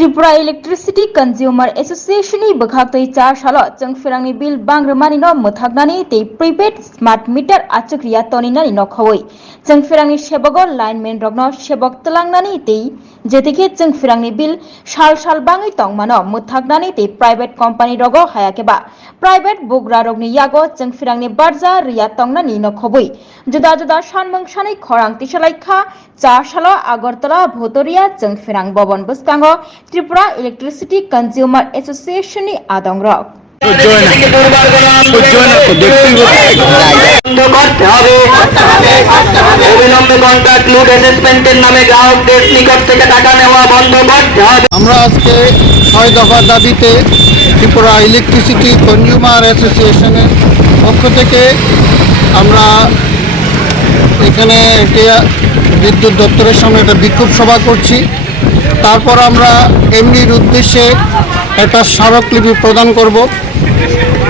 Tripura electricity consumer association नि बखाक्तै 4 सालो चंगफिरांनि bill बांग्रमानि न मथागनानि ते प्रीपेड स्मार्ट मीटर आचक्रिया तनिनानि न खवै चंगफिरांनि सेबगो लाइनमेन रगनो सेबक तलांगनानि ते जेतिके चंगफिरांनि बिल साल बाङै तंगमानो मथागनानि ते प्राइवेट कंपनी रगो हायाकेबा प्राइवेट बोग्रा रगनि यागो चंगफिरांनि बारजा रिया तंगनानि न खवै जुदा जुदा सानमंग सानै खरां तिसालाइखा 4 सालो आगरतला भोटरिया चंगफिरां भवन बस्कांगो त्रिपुरा इलेक्ट्रिसिटी कंज्यूमर एसोसिएशन नि आदंगरक আমরা আজকে 6 দফা দাবিতে ত্রিপুরা ইলেকট্রিসিটি কনজিউমার অ্যাসোসিয়েশনের পক্ষ থেকে আমরা এখানে একটি বিদ্যুৎ দপ্তরের সামনে একটা বিক্ষোভ সভা করছি। তারপর আমরা এমডির উদ্দেশ্যে একটা স্মারকলিপি প্রদান করব।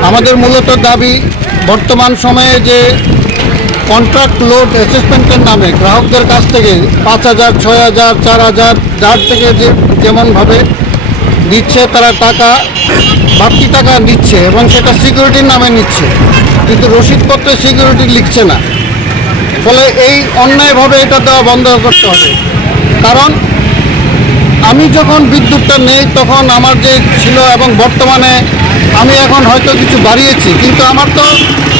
আমাদের মূলত দাবি বর্তমান সময়ে যে কন্ট্রাক্ট লোড অ্যাসেসমেন্টের নামে গ্রাহকদের কাছ থেকে 5,000, 6,000, 4,000 যার থেকে যেমনভাবে দিচ্ছে তারা টাকা বাড়তি টাকা নিচ্ছে এবং সেটা সিকিউরিটির নামে নিচ্ছে, কিন্তু রসিদপত্রে সিকিউরিটি লিখছে না। ফলে এই অন্যায়ভাবে এটা দেওয়া বন্ধ করতে হবে। কারণ আমি যখন বিদ্যুৎটা নেই তখন আমার যে ছিল এবং বর্তমানে আমি এখন হয়তো কিছু বাড়িয়েছি, কিন্তু আমার তো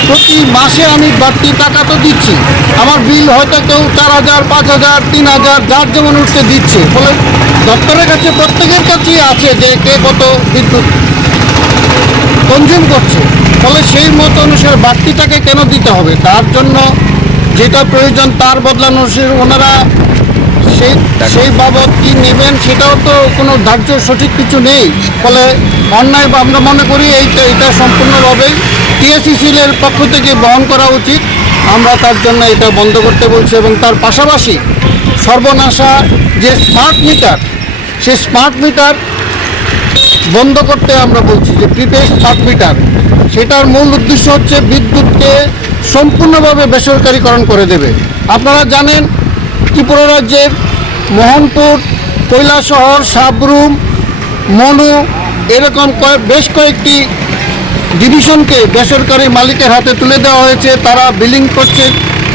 প্রতি মাসে আমি বাড়তি টাকা তো দিচ্ছি। আমার বিল হয়তো কেউ 4,000, 5,000, 3,000 যার যেমন উঠতে দিচ্ছে। ফলে দপ্তরের কাছে প্রত্যেকের কাছেই আছে যে কে কত বিদ্যুৎ কনজিউম করছে। ফলে সেই মতো অনুসারে বাড়তি টাকা কেন দিতে হবে? তার জন্য যেটা প্রয়োজন তার বদলানো ওনারা সেই বাবদ কি নেবেন সেটাও তো কোনো ধার্য সঠিক কিছু নেই। ফলে অন্যায় আমরা মনে করি এটা সম্পূর্ণভাবেই টিএসসিসিএল পক্ষ থেকে বহন করা উচিত। আমরা তার জন্য এটা বন্ধ করতে বলছি এবং তার পাশাপাশি সর্বনাশা যে স্মার্ট মিটার, সেই স্মার্ট মিটার বন্ধ করতে আমরা বলছি। যে প্রিপেড স্মার্ট মিটার, সেটার মূল উদ্দেশ্য হচ্ছে বিদ্যুৎকে সম্পূর্ণভাবে বেসরকারীকরণ করে দেবে। আপনারা জানেন ত্রিপুরা রাজ্যের মোহনপুর, কৈলাসহর, সাবরুম, মনু এরকম বেশ কয়েকটি ডিভিশনকে বেসরকারি মালিকের হাতে তুলে দেওয়া হয়েছে। তারা বিলিং করছে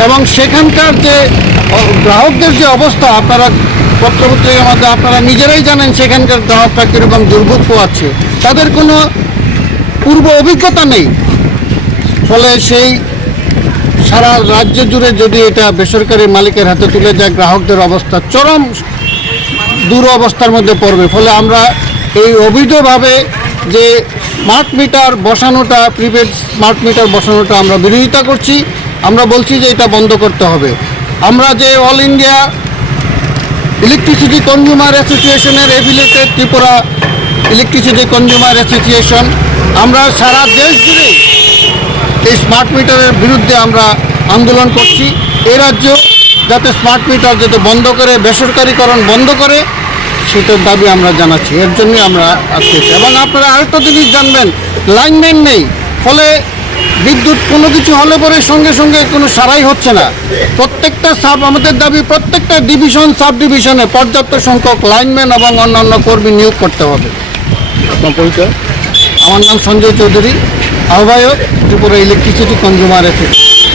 এবং সেখানকার যে গ্রাহকদের যে অবস্থা আপনারা পত্রপত্রিকার মধ্যে আপনারা নিজেরাই জানেন সেখানকার গ্রাহকরা কীরকম দুর্ভোগ পোয়াচ্ছে। তাদের কোনো পূর্ব অভিজ্ঞতা নেই। ফলে সেই সারা রাজ্য জুড়ে যদি এটা বেসরকারি মালিকের হাতে তুলে যায় গ্রাহকদের অবস্থা চরম দুরবস্থার মধ্যে পড়বে। ফলে আমরা এই অবৈধভাবে যে স্মার্ট মিটার বসানোটা, প্রিপেড স্মার্ট মিটার বসানোটা আমরা বিরোধিতা করছি। আমরা বলছি যে এটা বন্ধ করতে হবে। আমরা যে অল ইন্ডিয়া ইলেকট্রিসিটি কনজিউমার অ্যাসোসিয়েশনের affiliated Tripura electricity consumer association, আমরা সারা দেশ জুড়ে এই স্মার্ট মিটারের বিরুদ্ধে আমরা আন্দোলন করছি। এই রাজ্য যাতে স্মার্ট মিটার যাতে বন্ধ করে, বেসরকারীকরণ বন্ধ করে, সেটার দাবি আমরা জানাচ্ছি। এর জন্যই আমরা আসতেছি। এবং আপনারা আরেকটা জিনিস জানবেন, লাইনম্যান নেই। ফলে বিদ্যুৎ কোনো কিছু হলে পরে সঙ্গে সঙ্গে কোনো সারাই হচ্ছে না। প্রত্যেকটা আমাদের দাবি প্রত্যেকটা ডিভিশন, সাব ডিভিশনে পর্যাপ্ত সংখ্যক লাইনম্যান এবং অন্যান্য কর্মী নিয়োগ করতে হবে। আপনার পরিচয়? আমার নাম সঞ্জয় চৌধুরী, আহ্বায়ক ত্রিপুরা ইলেকট্রিসিটি কনজিউমার অ্যাসোসিয়েশন।